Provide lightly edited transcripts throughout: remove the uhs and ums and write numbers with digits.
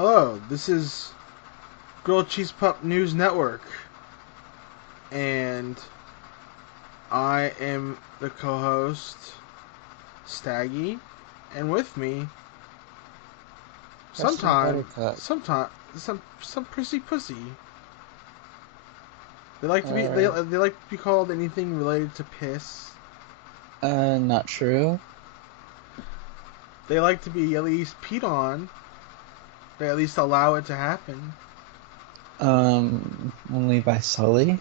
Hello, this is Grilled Cheese Pup News Network, and I am the co-host, Staggy, and with me, Question some Prissy Pussy. They like to be they Alright. they like to be called anything related to piss. Not true. They like to be at least peed on. They at least allow it to happen. Only by Sully,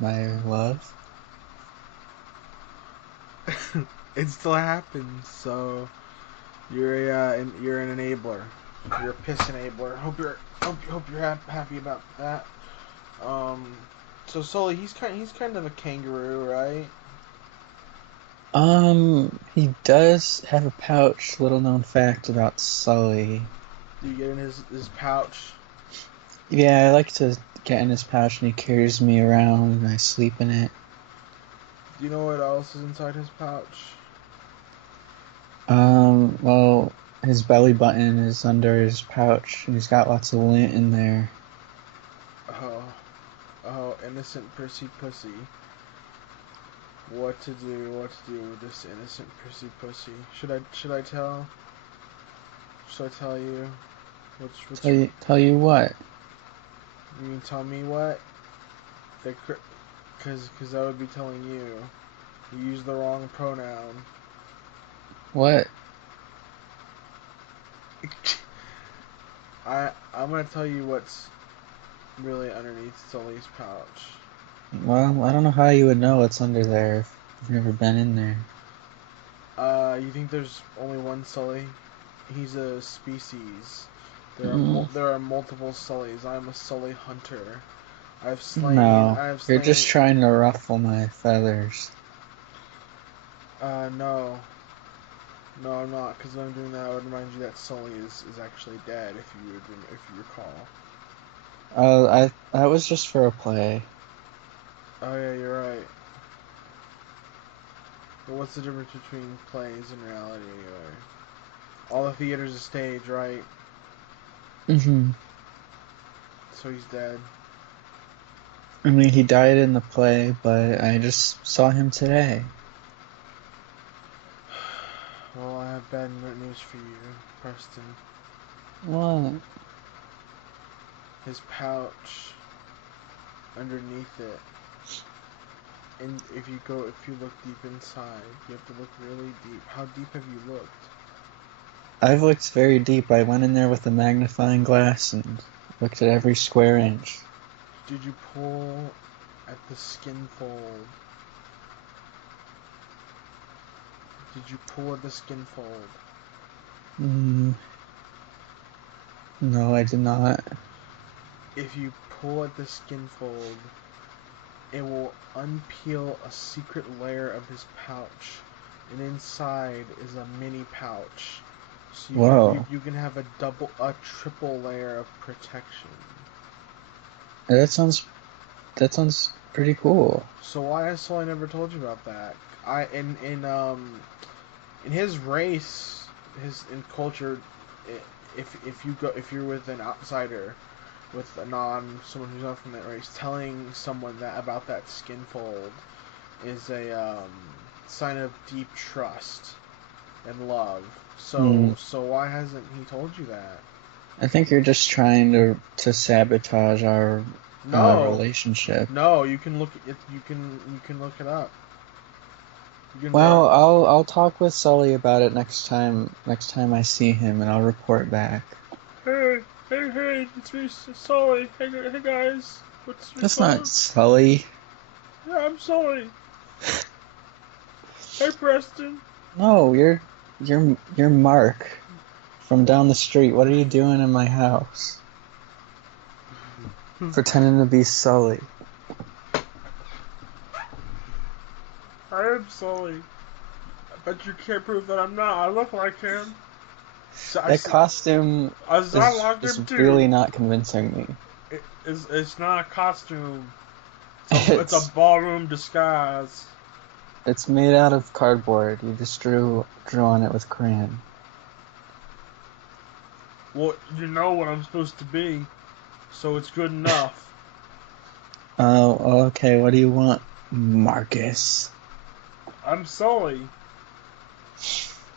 my love. It still happens, so you're an enabler. You're a piss enabler. Hope you're happy about that. Um, so Sully, he's kind of a kangaroo, right? He does have a pouch, little known fact about Sully. Do you get in his pouch? Yeah, I like to get in his pouch and he carries me around and I sleep in it. Do you know what else is inside his pouch? Well, his belly button is under his pouch and he's got lots of lint in there. Oh, oh, innocent Prissy Pussy. What to do with this innocent Prissy Pussy? Should I tell? Should I tell you? What's Tell you what? You mean tell me what? Cause I would be telling you. You used the wrong pronoun. What? I'm gonna tell you what's really underneath Sully's pouch. Well, I don't know how you would know what's under there if you've never been in there. You think there's only one Sully? He's a species. Mm, There are multiple Sullys. I'm a Sully hunter. no, I've you're just slain. trying to ruffle my feathers. No, no, I'm not. Because when I'm doing that, I would remind you that Sully is actually dead. If you recall. That was just for a play. Oh yeah, you're right. But what's the difference between plays and reality anyway? All the theater's a stage, right? Hmm. So he's dead. I mean, he died in the play, but I just saw him today. Well, I have bad news for you, Preston. What? His pouch, underneath it, and if you look deep inside, you have to look really deep. How deep have you looked? I've looked very deep. I went in there with a magnifying glass and looked at every square inch. Did you pull at the skin fold? Did you pull at the skin fold? Mm, no, I did not. If you pull at the skin fold, it will unpeel a secret layer of his pouch, and inside is a mini pouch. So Whoa, you can have a triple layer of protection. that sounds that sounds pretty cool. So why has Sully never told you about that? I in his race, his in culture, if you're with an outsider, with a someone who's not from that race, telling someone that about that skin fold is a sign of deep trust and love. Hmm. So why hasn't he told you that? I think you're just trying to sabotage our No, relationship. no. You can look it. You can look it up. You can Well, ver- I'll talk with Sully about it next time I see him, and I'll report back. Hey, it's me, Sully. Hey guys, what's That's going not on? Sully. Yeah, I'm Sully. Hey, Preston. No, you're Mark from down the street. What are you doing in my house? Pretending to be Sully. I am Sully. But you can't prove that I'm not. I look like him. So That costume I sound like is him really too. not convincing me. It's not a costume. It's a It's ballroom disguise. it's made out of cardboard. You just drew on it with crayon. Well, you know what I'm supposed to be, so it's good enough. Oh, okay. What do you want, Marcus? I'm Sully.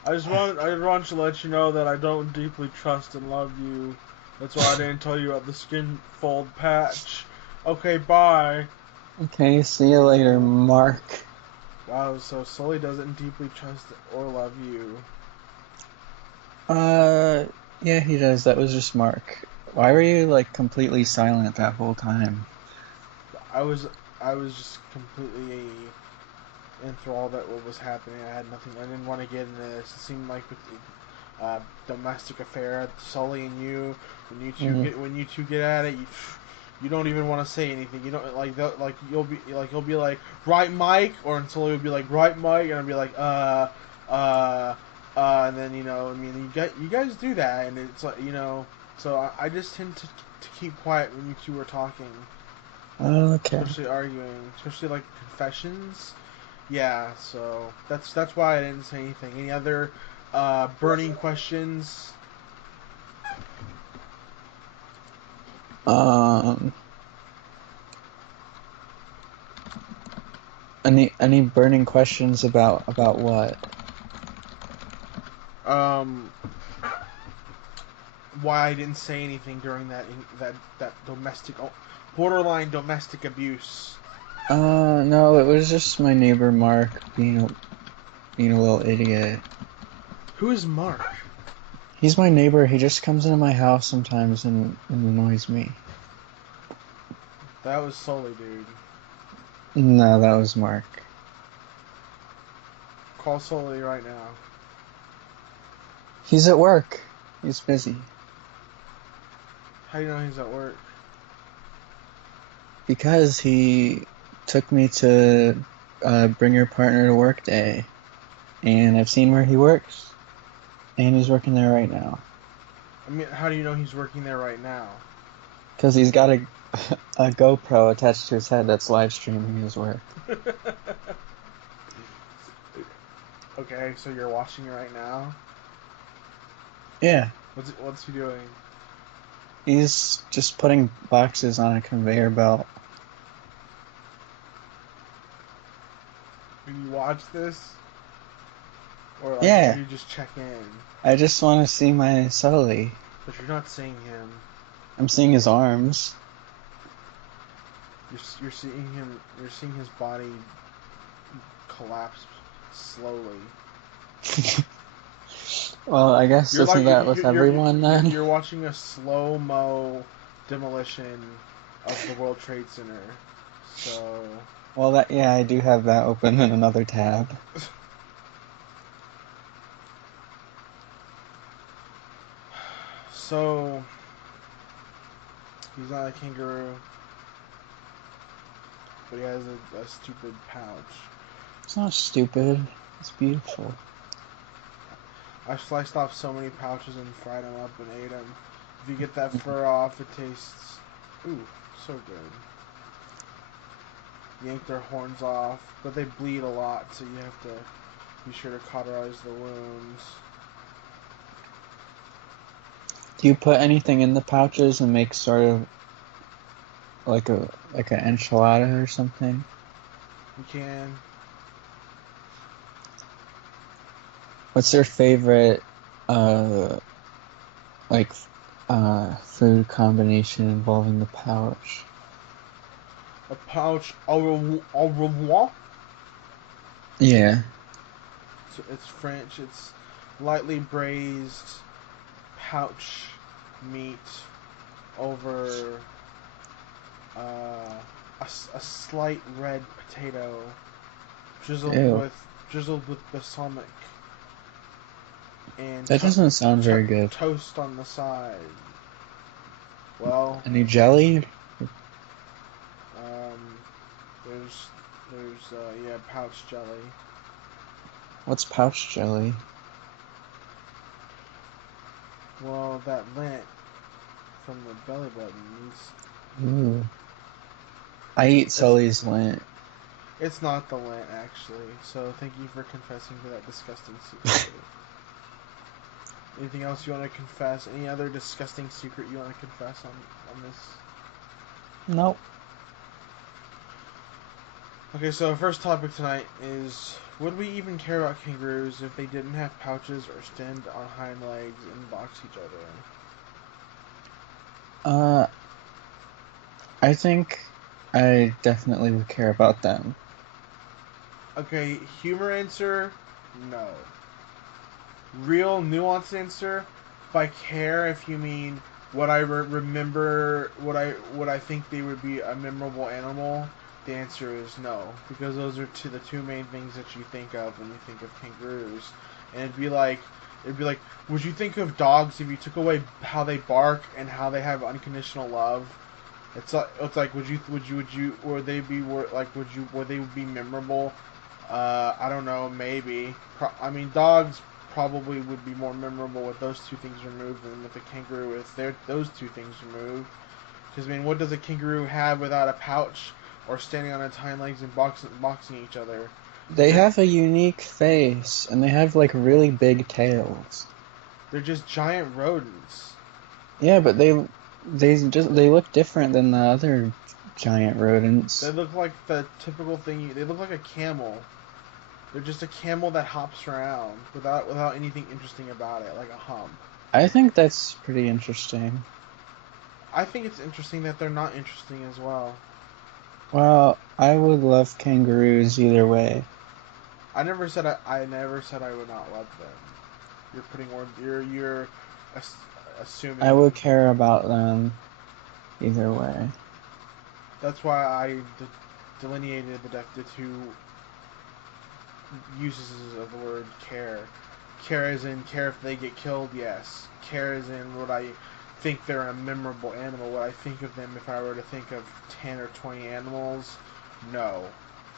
I just want to let you know that I don't deeply trust and love you. That's why I didn't tell you about the skin fold patch. Okay, bye. Okay, see you later, Mark. Wow, so Sully doesn't deeply trust or love you. Uh, yeah, he does. That was just Mark. Why were you like completely silent that whole time? I was I was just completely enthralled at what was happening. I had nothing. I didn't want to get into this. It seemed like domestic affair. Sully and you, Mm. when you two get at it, you don't even want to say anything. You don't like you'll be like right Mike, or until you'll be like right Mike, and I'll be like uh and then I mean you guys do that, and it's like so I just tend to keep quiet when you two are talking, Okay. especially arguing, especially like confessions. Yeah, so that's why I didn't say anything. Any other burning questions? Um, any burning questions about what? Um, why I didn't say anything during that domestic, borderline domestic abuse? No, it was just my neighbor Mark being a little idiot. Who is Mark? He's my neighbor. He just comes into my house sometimes and annoys me. That was Sully, dude. No, that was Mark. Call Sully right now. He's at work. He's busy. How do you know he's at work? Because he took me to bring your partner to work day, and I've seen where he works, and he's working there right now. I mean, how do you know he's working there right now? Because he's got a GoPro attached to his head that's live streaming his work. Okay, so you're watching it right now. Yeah, What's he doing? he's just putting boxes on a conveyor belt. Do you watch this, or like, or Yeah, you just check in? I just want to see my Sully. But you're not seeing him. I'm seeing his arms. You're seeing him. You're seeing his body collapse slowly. Well, I guess You're isn't like that with everyone then? you're watching a slow mo demolition of the World Trade Center. So Well, that yeah, I do have that open in another tab. so he's not a kangaroo, but he has a stupid pouch. It's not stupid. It's beautiful. I sliced off so many pouches and fried them up and ate them. If you get that fur off, it tastes so good. Yank their horns off, but they bleed a lot, so you have to be sure to cauterize the wounds. Do you put anything in the pouches and make sort of like an enchilada or something? You can. What's your favorite uh like food combination involving the pouch? A pouch au revoir. Yeah. It's French. It's lightly braised pouch meat over a slight red potato drizzled Ew. with balsamic and That doesn't sound very good. toast on the side. Well, Any jelly? um, there's yeah, pouch jelly. What's pouch jelly? Well, that lint from the belly button needs. Ooh. I eat It's Sully's lint. it's not the lint actually. So thank you for confessing to that disgusting secret. Anything else you want to confess? Any other disgusting secret you want to confess on this? Nope. Okay, so first topic tonight is, would we even care about kangaroos if they didn't have pouches or stand on hind legs and box each other? I think I definitely would care about them. Okay, humor answer, no. Real nuanced answer, by care, if you mean what I remember, what I think they would be a memorable animal, the answer is no, because those are the two main things that you think of when you think of kangaroos, and it'd be like, would you think of dogs if you took away how they bark and how they have unconditional love? It's like would they be would they be memorable? I don't know, maybe. I mean, dogs probably would be more memorable with those two things removed than with a kangaroo with those two things removed. Because, I mean, what does a kangaroo have without a pouch or standing on its hind legs and boxing each other? They They're, have a unique face, and they have like really big tails. they're just giant rodents. Yeah, but they look different than the other giant They rodents. look like the typical thing. They look like a camel. They're just a camel that hops around without anything interesting about it, like a hump. I think that's pretty interesting. I think it's interesting that they're not interesting as well. Well, I would love kangaroos either way. I never said I would not love them. You're putting word. You're I assuming. would care about them either way. That's why I delineated the two uses of the word care. Care as in care if they get killed. Yes. Care as in would I think they're a memorable animal. Would I think of them if I were to think of 10 or 20 animals? No.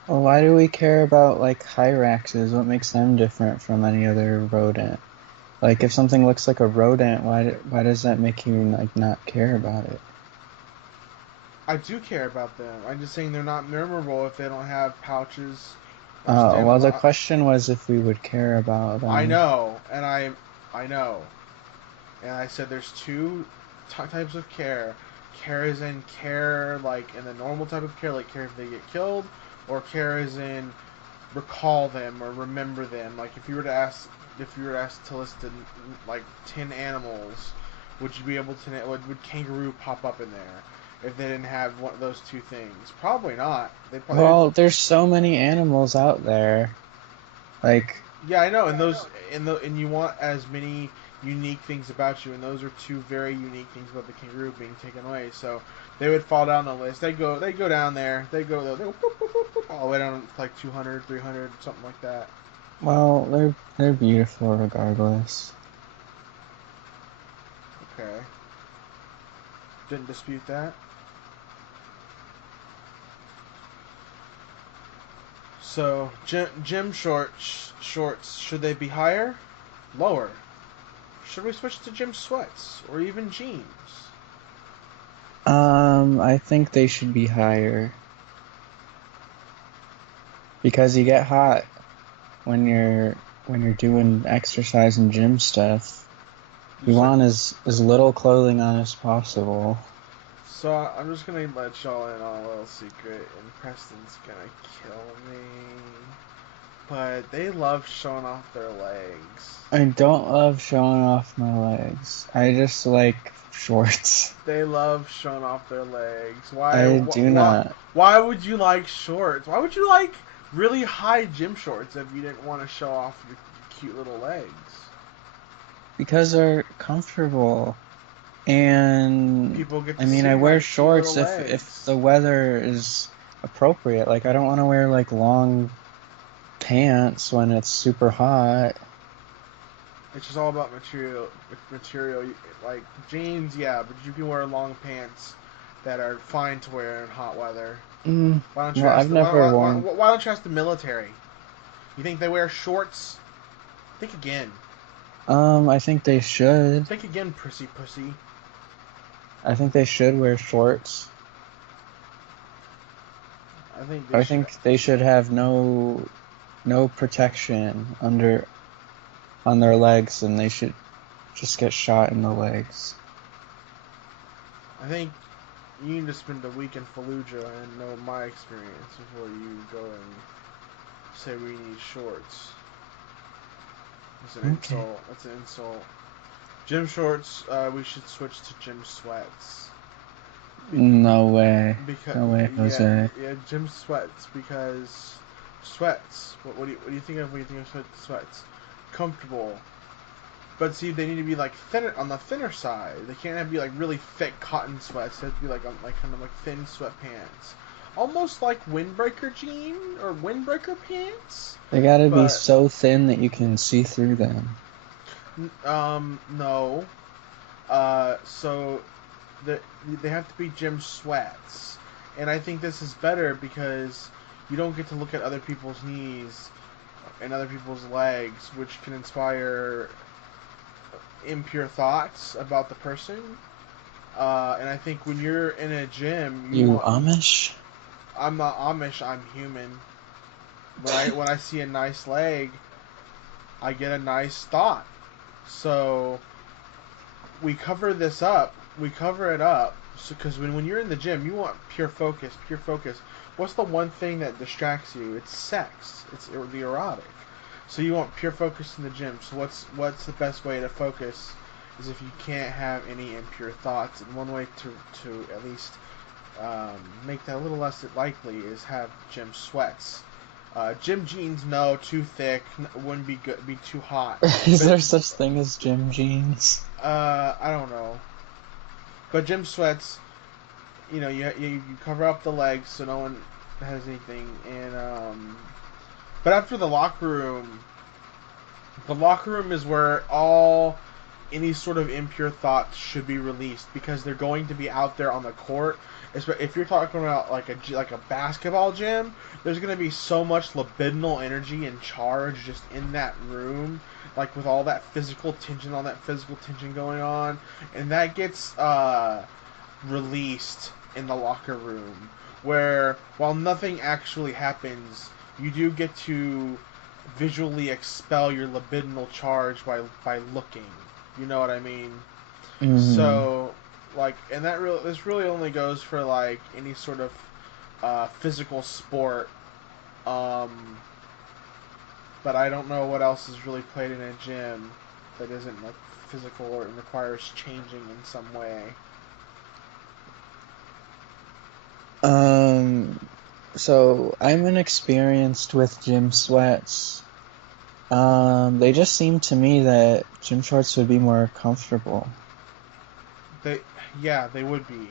Well, why do we care about like hyraxes? What makes them different from any other rodent? Like if something looks like a rodent, why does that make you like not care about it? I do care about them. I'm just saying they're not memorable if they don't have pouches or Oh, stand on well, the the. question was if we would care about I them. know, I know, and I said there's two types of care. Care is in care like in the normal type of care, like care if they get killed, or care is in recall them or remember them. Like if you were to ask to list like 10 animals, would you be able to? Would kangaroo pop up in there if they didn't have one of those two things? Probably not. They probably. Well, there's so many animals out there. Like, Yeah, I know, and and you want as many unique things about you, and those are two very unique things about the kangaroo being taken away. So they would fall down the list. They go down there. They go boop, boop, boop, boop, all the way down to like 200, 300, something like that. well, they're beautiful regardless. Okay, didn't dispute that. So gym shorts should they be higher, lower? Should we switch to gym sweats or even jeans? I think they should be higher because you get hot when you're doing exercise and gym stuff. You You said. want as little clothing on as possible. So I'm just gonna let y'all in on a little secret, and Preston's gonna kill me. But they love showing off their legs. I don't love showing off my legs. I just like shorts. They love showing off their legs. I do not. Why would you like shorts? Why would you like really high gym shorts if you didn't want to show off your cute little legs? Because they're comfortable. And People get I to mean, see I wear my cute little shorts if legs. the weather is appropriate. Like I don't want to wear like long pants when it's super hot. It's just all about material. Material, like jeans, yeah, but you can wear long pants that are fine to wear in hot weather. Why don't you Well, ask I've the never worn. why don't you ask the military? You think they wear shorts? Think again. I think they should. Think again, Prissy Pussy. I think they should wear shorts. I think they I should. think they should have no protection under on their legs, and they should just get shot in the legs. I think you need to spend a week in Fallujah and know my experience before you go and say we need shorts. That's an insult. That's an insult. Gym shorts, we should switch to gym sweats. No way. Because, No way, Jose. Yeah, gym sweats because sweats. What do you think of when you think of sweats? Comfortable. But see, they need to be like thinner on the thinner side. They can't be like really thick cotton sweats. They have to be like kind of like thin sweatpants, almost like windbreaker jean or windbreaker pants. They gotta be so thin that you can see through them. No. So they have to be gym sweats, and I think this is better because you don't get to look at other people's knees and other people's legs, which can inspire impure thoughts about the person. And I think when you're in a gym, you Amish? I'm not Amish. I'm human. When I see a nice leg, I get a nice thought. So we cover this up. We cover it up because when you're in the gym, you want pure focus. Pure focus. What's the one thing that distracts you? It's sex. It's the erotic. So you want pure focus in the gym. So what's the best way to focus? Is if you can't have any impure thoughts. And one way to at least make that a little less likely is have gym sweats. Gym jeans, no, too thick, wouldn't be good, be too hot. Is there such thing as gym jeans? I don't know. But gym sweats, you cover up the legs so no one has anything. And but after the locker room is where any sort of impure thoughts should be released because they're going to be out there on the court. If you're talking about like a basketball gym, there's going to be so much libidinal energy and charge just in that room, like with all that physical tension going on, and that gets released in the locker room, where while nothing actually happens, you do get to visually expel your libidinal charge by looking. You know what I mean? Mm-hmm. So, and this really only goes for like any sort of physical sport. But I don't know what else is really played in a gym that isn't like physical or it requires changing in some way. So I'm inexperienced with gym sweats. They just seem to me that gym shorts would be more comfortable. They would be.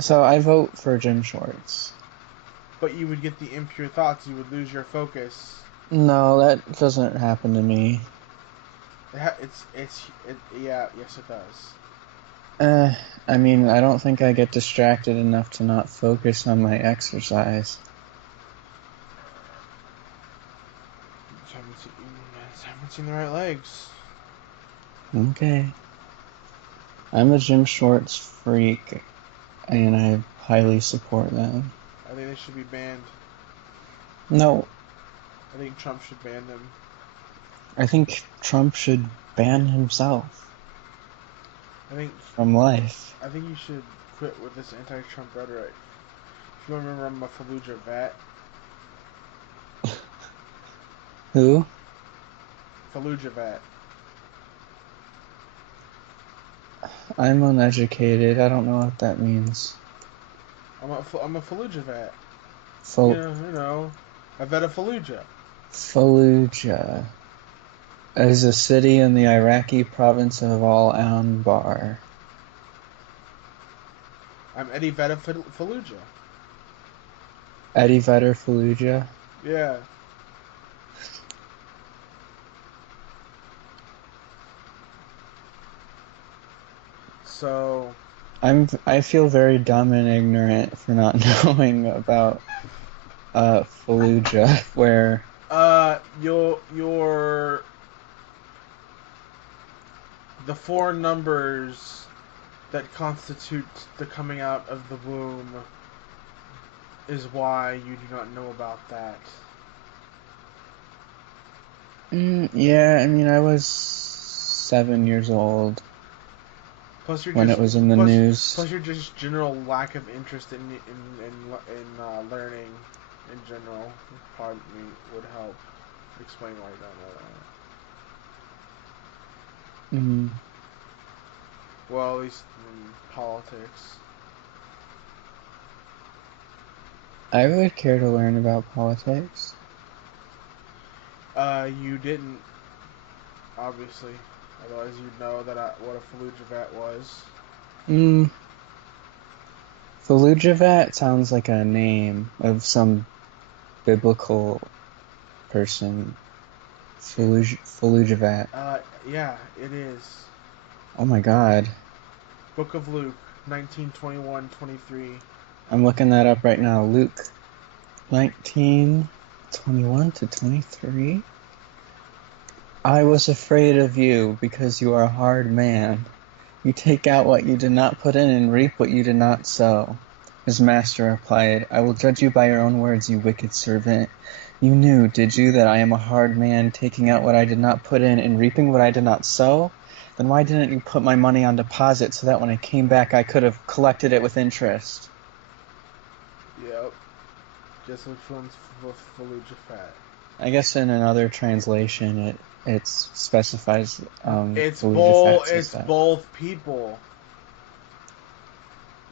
So I vote for gym shorts. But you would get the impure thoughts. You would lose your focus. No, that doesn't happen to me. Yes, it does. I mean, I don't think I get distracted enough to not focus on my exercise. Haven't seen the right legs. Okay. I'm a gym shorts freak, and I highly support them. I think they should be banned. No. I think Trump should ban them. I think Trump should ban himself. From life. I think you should quit with this anti-Trump rhetoric. If you remember, I'm a Fallujah vet. Who? Fallujah vet. I'm uneducated. I don't know what that means. I'm a Fallujah vet. Yeah, a vet of Fallujah. Fallujah is a city in the Iraqi province of Al-Anbar. I'm Eddie Vedder Fallujah. Eddie Vedder Fallujah? Yeah. So I feel very dumb and ignorant for not knowing about Fallujah, where the four numbers that constitute the coming out of the womb is why you do not know about that. Yeah, I mean, I was 7 years old Plus, you're when just it was in the plus news. plus your just general lack of interest in learning in general probably would help explain why you don't know that. Mm. Well, at least in politics. I would care to learn about politics. You didn't, obviously. Otherwise, you'd know that what a Fallujah was. Fallujah sounds like a name of some biblical person. Fallujah. Yeah, it is. Oh my god. Book of Luke, 19:21-23. I'm looking that up right now. Luke 19:21-23. I was afraid of you because you are a hard man. You take out what you did not put in and reap what you did not sow. His master replied, I will judge you by your own words, you wicked servant. You knew, did you, that I am a hard man, taking out what I did not put in and reaping what I did not sow? Then why didn't you put my money on deposit so that when I came back I could have collected it with interest? Yep. Just which one's Fallujah fat? I guess in another translation it specifies It's Fallujah both. says It's that. both people.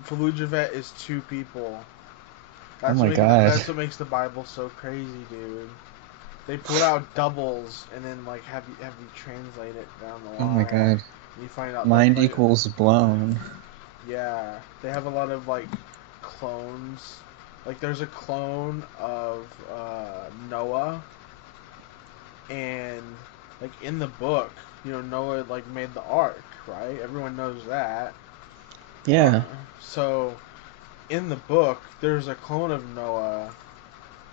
Fallujah is two people. Oh my god. That's what makes the Bible so crazy, dude. They put out doubles and then like have you translate it down the Oh line. my god. And you find out Mind equals blown. Yeah, they have a lot of like clones. Like there's a clone of Noah, and like in the book, Noah like made the ark, right? Everyone knows that. Yeah. So in the book, there's a clone of Noah,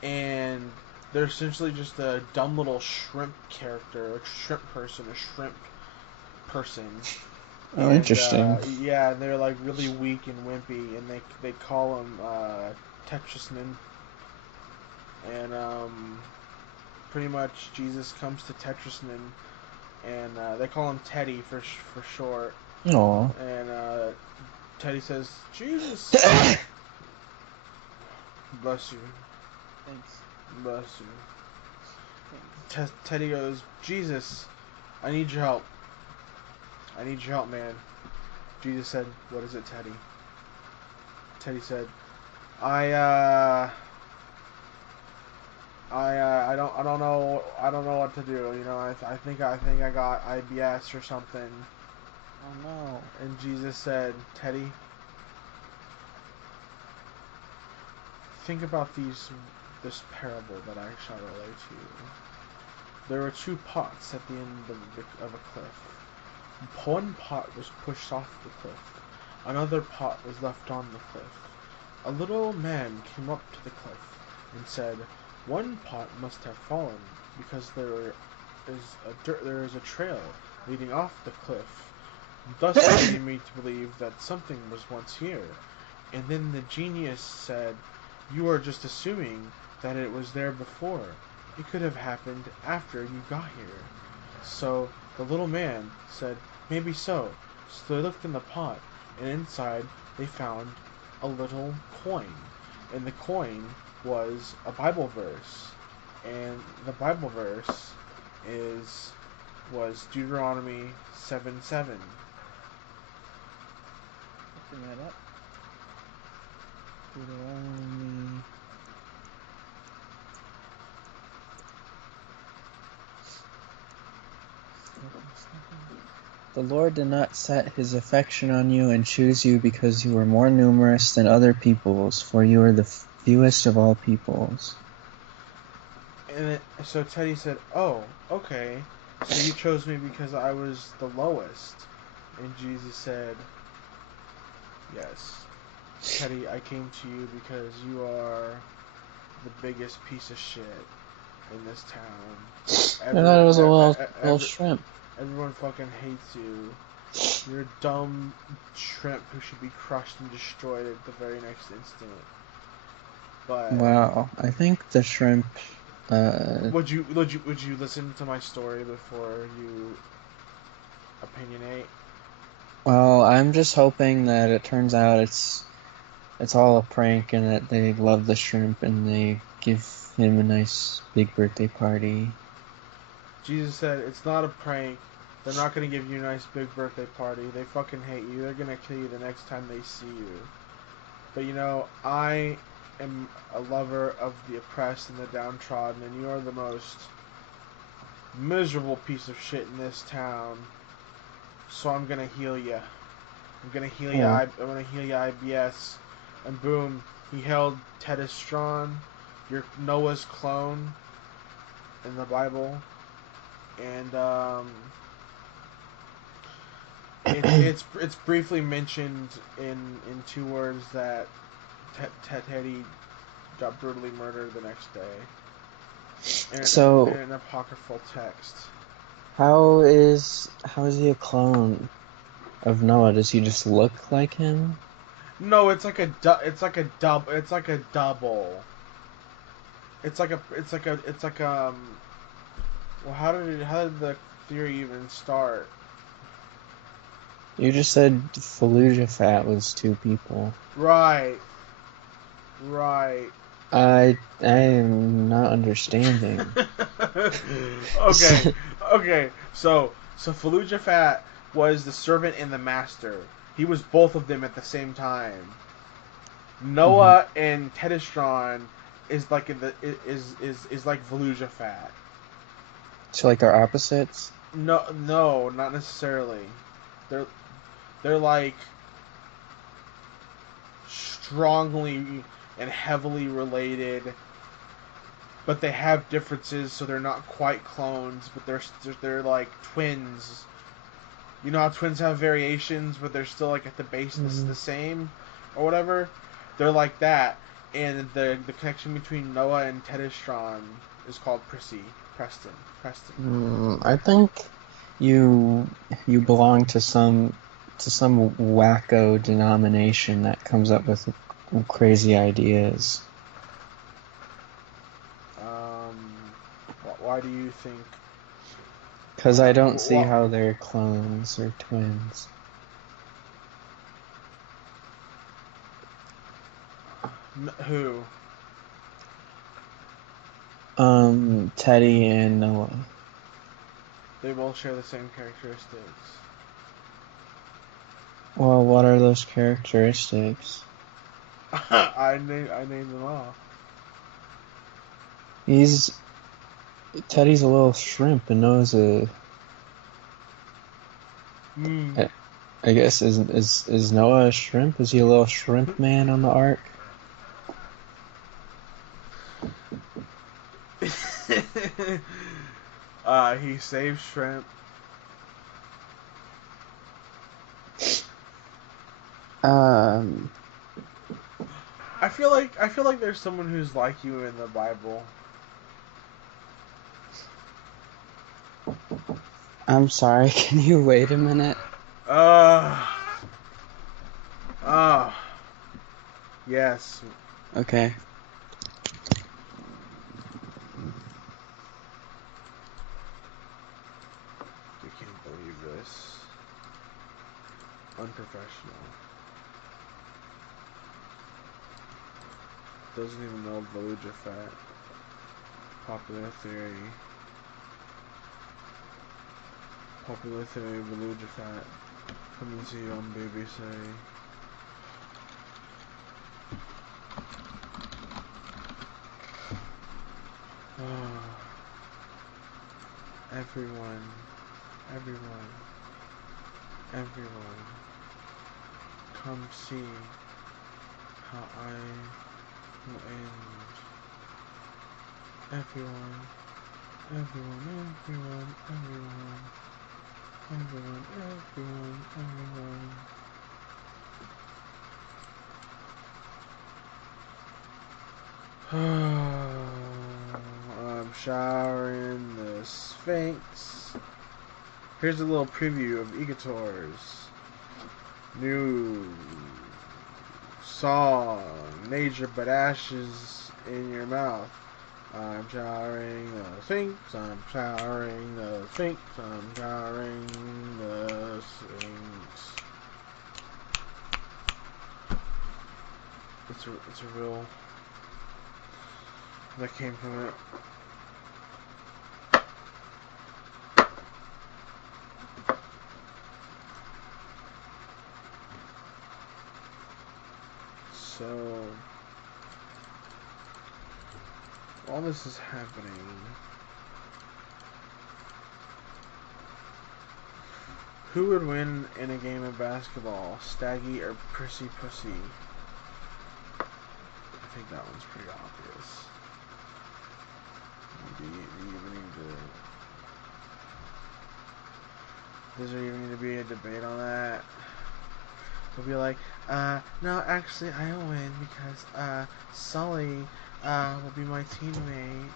and they're essentially just a dumb little shrimp character, a shrimp person. Oh, And interesting. yeah, they're like really weak and wimpy, and they call him Tetrisman, and pretty much Jesus comes to Tetrisman, and they call him Teddy for short, Aw. and Teddy says, Jesus, bless you, Thanks. bless you. Teddy goes, Jesus, I need your help. I need your help, man. Jesus said, what is it, Teddy? Teddy said, I don't know what to do. I think I got IBS or something. Oh no. And Jesus said, Teddy, think about this parable that I shall relate to you. There were two pots at the end of a cliff. One pot was pushed off the cliff. Another pot was left on the cliff. A little man came up to the cliff and said, one pot must have fallen because there is a trail leading off the cliff, thus leading me to believe that something was once here. And then the genius said, you are just assuming that it was there before. It could have happened after you got here. So the little man said, maybe so. So they looked in the pot, and inside they found a little coin. And the coin was a Bible verse. And the Bible verse was Deuteronomy 7:7. Looking that up. Deuteronomy. The Lord did not set his affection on you and choose you because you were more numerous than other peoples, for you are the fewest of all peoples. And so Teddy said, oh, okay. So you chose me because I was the lowest. And Jesus said, yes. Teddy, I came to you because you are the biggest piece of shit in this town. I thought it was a little shrimp. Everyone fucking hates you. You're a dumb shrimp who should be crushed and destroyed at the very next instant. But Wow, I think the shrimp. would you listen to my story before you opinionate. Well, I'm just hoping that it turns out it's all a prank and that they love the shrimp and they give him a nice big birthday party. Jesus said, it's not a prank. They're not going to give you a nice big birthday party. They fucking hate you. They're going to kill you the next time they see you. But you know, I am a lover of the oppressed and the downtrodden, and you are the most miserable piece of shit in this town. So I'm going to heal you. I'm going to heal you. Yeah. I'm going to heal you, IBS. And boom, he held Tedestron, your Noah's clone in the Bible. And it's briefly mentioned in 2 words that Teddy got brutally murdered the next day So in an apocryphal text. how is he a clone of Noah? Does he just look like him? No, it's like a double. It's like a double. Well, how did the theory even start? You just said Fallujah Fat was 2 people. Right. I am not understanding. Okay. So Fallujah Fat was the servant and the master. He was both of them at the same time. Noah and Tedestron is like is like Fallujah Fat. So like they're opposites? No, not necessarily. They're like strongly and heavily related, but they have differences, so they're not quite clones, but they're like twins. You know how twins have variations, but they're still like at the base the same, or whatever. They're like that, and the connection between Noah and Tedestron is called Preston. I think you belong to some wacko denomination that comes up with crazy ideas. Why do you think? Because I don't see how they're clones or twins. Who? Teddy and Noah. They both share the same characteristics. Well, what are those characteristics? I named them all. Teddy's a little shrimp and Noah's a. I guess is Noah a shrimp? Is he a little shrimp man on the ark? He saved shrimp. I feel like there's someone who's like you in the Bible. I'm sorry, can you wait a minute? Yes. Okay. I can't believe this. Unprofessional. Doesn't even know Fallujah Fat. Popular theory. Fallujah Fat. Come and see on BBC. Everyone, come see how I will end. Everyone, everyone. I'm showering the Sphinx. Here's a little preview of Egator's new song, Major But Ashes in Your Mouth. I'm showering the Sphinx. I'm showering the Sphinx. I'm showering the Sphinx. It's a real that came from it. So while this is happening, who would win in a game of basketball, Staggy or Prissy Pussy? I think that one's pretty obvious. Does there even need to be a debate on that? We'll be like, no, actually, I win because, Sully, will be my teammate.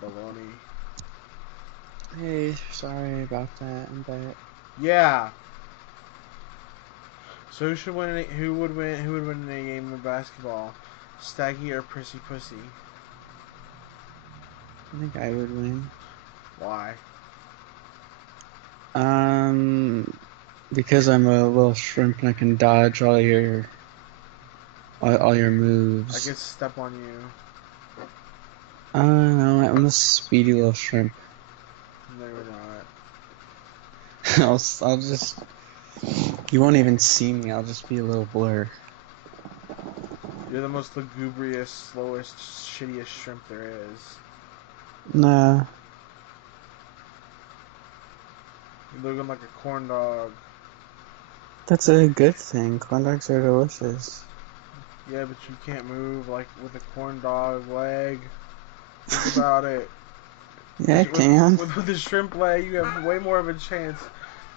Baloney. Hey, sorry about that. I'm back. Yeah. So who should win? Who would win? Who would win in a game of basketball, Staggy or Prissy Pussy? I think I would win. Why? Because I'm a little shrimp and I can dodge all your moves. I could step on you. No, I'm a speedy little shrimp. No, you're not. I'll just. You won't even see me. I'll just be a little blur. You're the most lugubrious, slowest, shittiest shrimp there is. Nah. You're looking like a corn dog. That's a good thing. Corn dogs are delicious. Yeah, but you can't move like with a corn dog leg. Think about it. Yeah, I can. With a shrimp leg, you have way more of a chance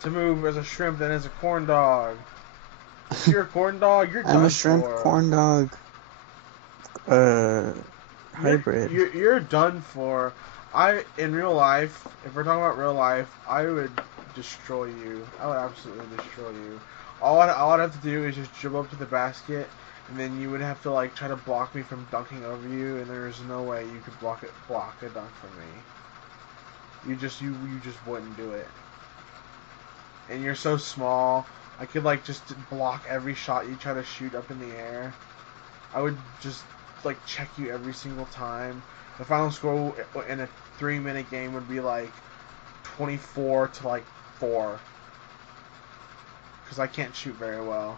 to move as a shrimp than as a corn dog. If you're a corn dog, you're I'm done a shrimp for. corn dog hybrid. You're done for. In real life, if we're talking about real life, I would destroy you. I would absolutely destroy you. All I'd have to do is just dribble up to the basket, and then you would have to like try to block me from dunking over you, and there's no way you could block a dunk from me. You just wouldn't do it. And you're so small. I could like just block every shot you try to shoot up in the air. I would just like check you every single time. The final score in a 3-minute game would be like 24 to like 4. Because I can't shoot very well.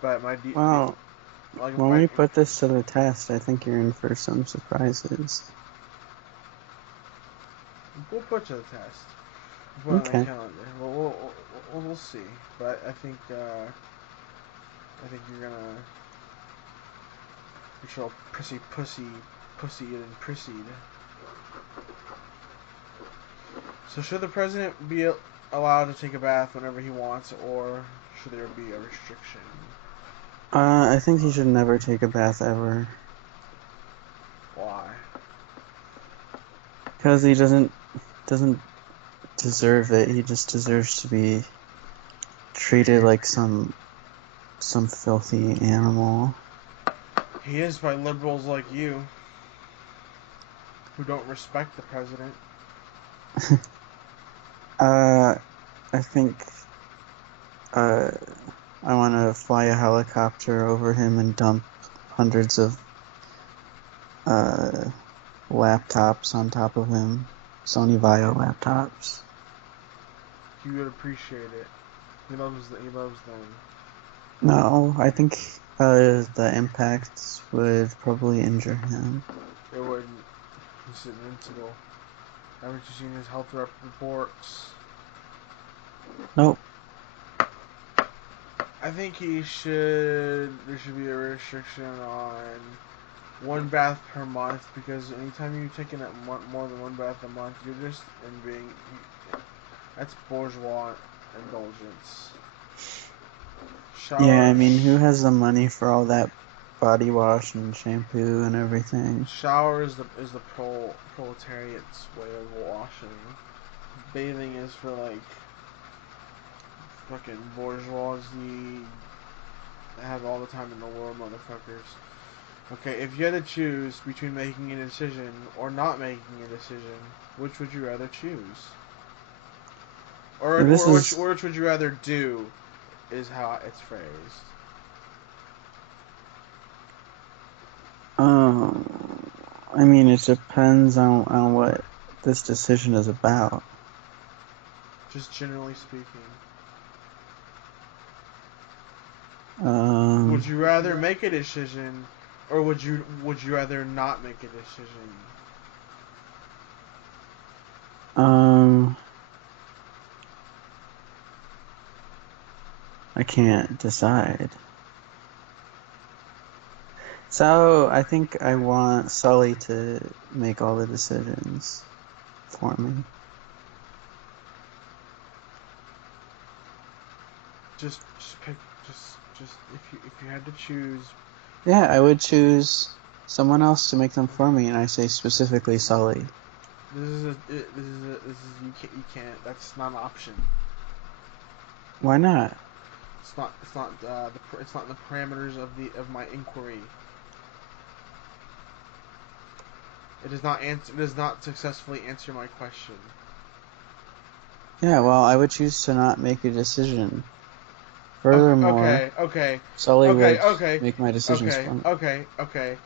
But Well, like when we put this to the test, I think you're in for some surprises. We'll put to the test. We'll put it on the Okay. calendar. We'll see. But I think you're gonna. You shall pussy and proceed. So should the president be allowed to take a bath whenever he wants, or should there be a restriction? I think he should never take a bath ever. Why? Because he doesn't deserve it. He just deserves to be treated like some filthy animal. He is by liberals like you, who don't respect the president. I think I want to fly a helicopter over him and dump hundreds of laptops on top of him. Sony Vaio laptops. He would appreciate it. He loves them. No, I think the impacts would probably injure him. It wouldn't. He's invincible. Haven't you seen his health reports? Nope. I think there should be a restriction on one bath per month, because anytime you take in more than one bath a month, you're just that's bourgeois indulgence. Yeah, I mean, who has the money for all that body wash and shampoo and everything? Shower is the proletariat's way of washing. Bathing is for like fucking bourgeoisie have all the time in the world, motherfuckers. Okay, if you had to choose between making a decision or not making a decision, which would you rather choose? Or This is which would you rather do, is how it's phrased. I mean, it depends on what this decision is about. Just generally speaking. Um, Would you rather make a decision, or would you rather not make a decision? I can't decide. So I think I want Sully to make all the decisions for me. Just pick. Just if you had to choose. Yeah, I would choose someone else to make them for me, and I say specifically Sully. You can't. That's not an option. Why not? It's not in the parameters of my inquiry. It does not successfully answer my question. Yeah, well, I would choose to not make a decision. Furthermore, Sully would make my decisions for me. Okay.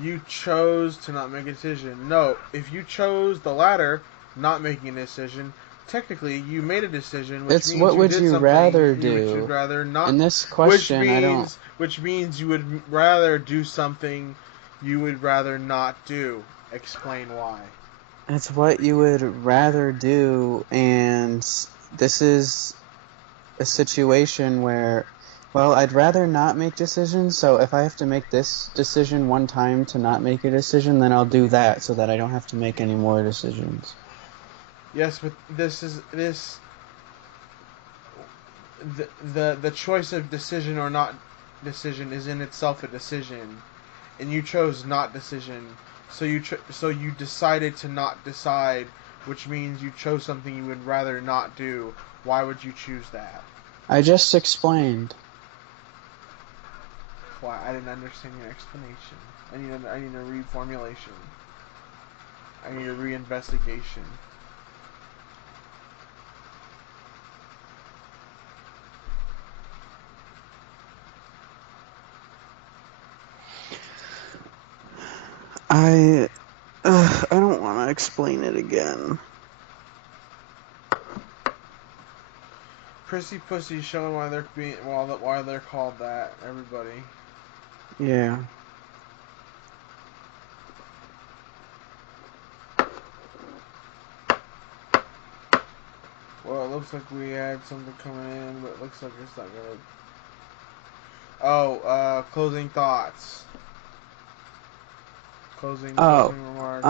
You chose to not make a decision. No, if you chose the latter, not making a decision, technically you made a decision, which It's means what you would did you something rather you should do? rather not. In this question, I don't. Which means you would rather do something you would rather not do. Explain why. It's what you would rather do, and this is a situation where, well, I'd rather not make decisions, so if I have to make this decision one time to not make a decision, then I'll do that so that I don't have to make any more decisions. Yes, but the choice of decision or not decision is in itself a decision, and you chose not decision, so you decided to not decide, which means you chose something you would rather not do. Why would you choose that? I just explained. Why? I didn't understand your explanation. I need a reformulation. I need a reinvestigation. I don't want to explain it again. Prissy Pussy showing why they're called that. Everybody. Yeah. Well, it looks like we had something coming in, but it looks like it's not gonna. Oh, closing thoughts. Closing remarks.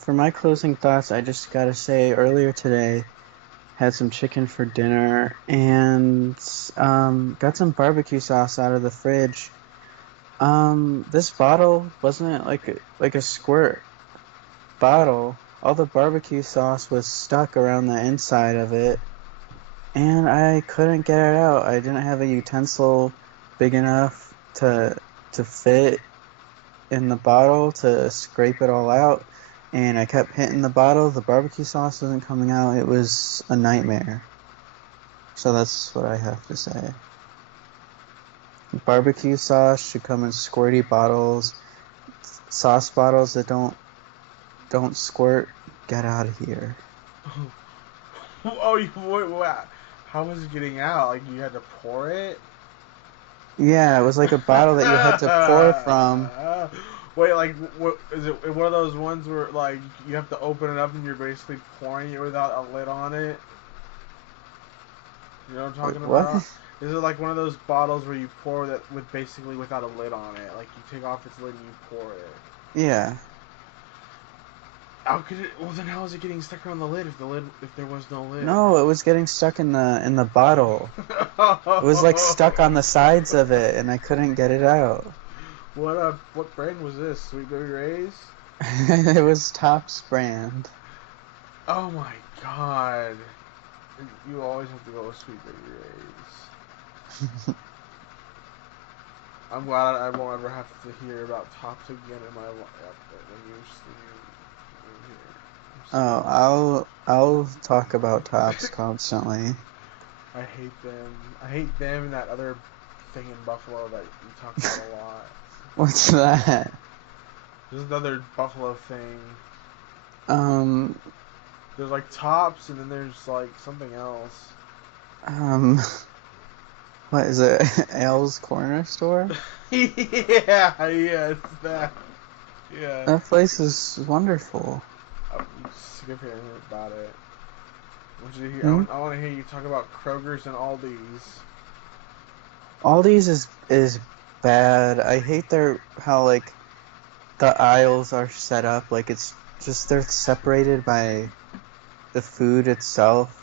For my closing thoughts, I just gotta say, earlier today, had some chicken for dinner and got some barbecue sauce out of the fridge. This bottle wasn't like a squirt bottle. All the barbecue sauce was stuck around the inside of it, and I couldn't get it out. I didn't have a utensil big enough to fit in the bottle to scrape it all out, and I kept hitting the bottle. The barbecue sauce wasn't coming out. It was a nightmare. So that's what I have to say. Barbecue sauce should come in squirty bottles. Sauce bottles that don't squirt, get out of here. How was it getting out? Like you had to pour it? Yeah, it was like a bottle that you had to pour from. Wait, like what is it? One of those ones where like you have to open it up and you're basically pouring it without a lid on it? You know what I'm talking Wait, what? about? Is it like one of those bottles where you pour that without a lid on it? Like you take off its lid and you pour it. Yeah. How could it? Well, then how is it getting stuck around the lid if there was no lid? No, it was getting stuck in the bottle. It was like stuck on the sides of it, and I couldn't get it out. What brand was this? Sweet Baby Ray's? It was Topps brand. Oh my god! You always have to go with Sweet Baby Ray's. I'm glad I won't ever have to hear about Tops again in my life when you're here. I'll talk about Tops constantly. I hate them. I hate them and that other thing in Buffalo that you talk about a lot. What's that? There's another Buffalo thing. Um, There's like Tops and then there's like something else. What is it?Ale's Corner Store? Yeah, it's that. Yeah. That place is wonderful. I'm sick of hearing about it. Hmm? I want to hear you talk about Kroger's and Aldi's. Aldi's is bad. I hate how like the aisles are set up. Like it's just they're separated by the food itself.